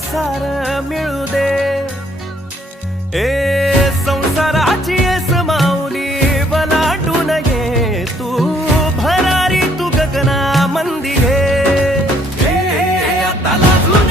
सार मिळू दे। ए संसाराची येस माऊली वलांडून घे तू, भरारी तू गगना मंदी घे। आता लाजून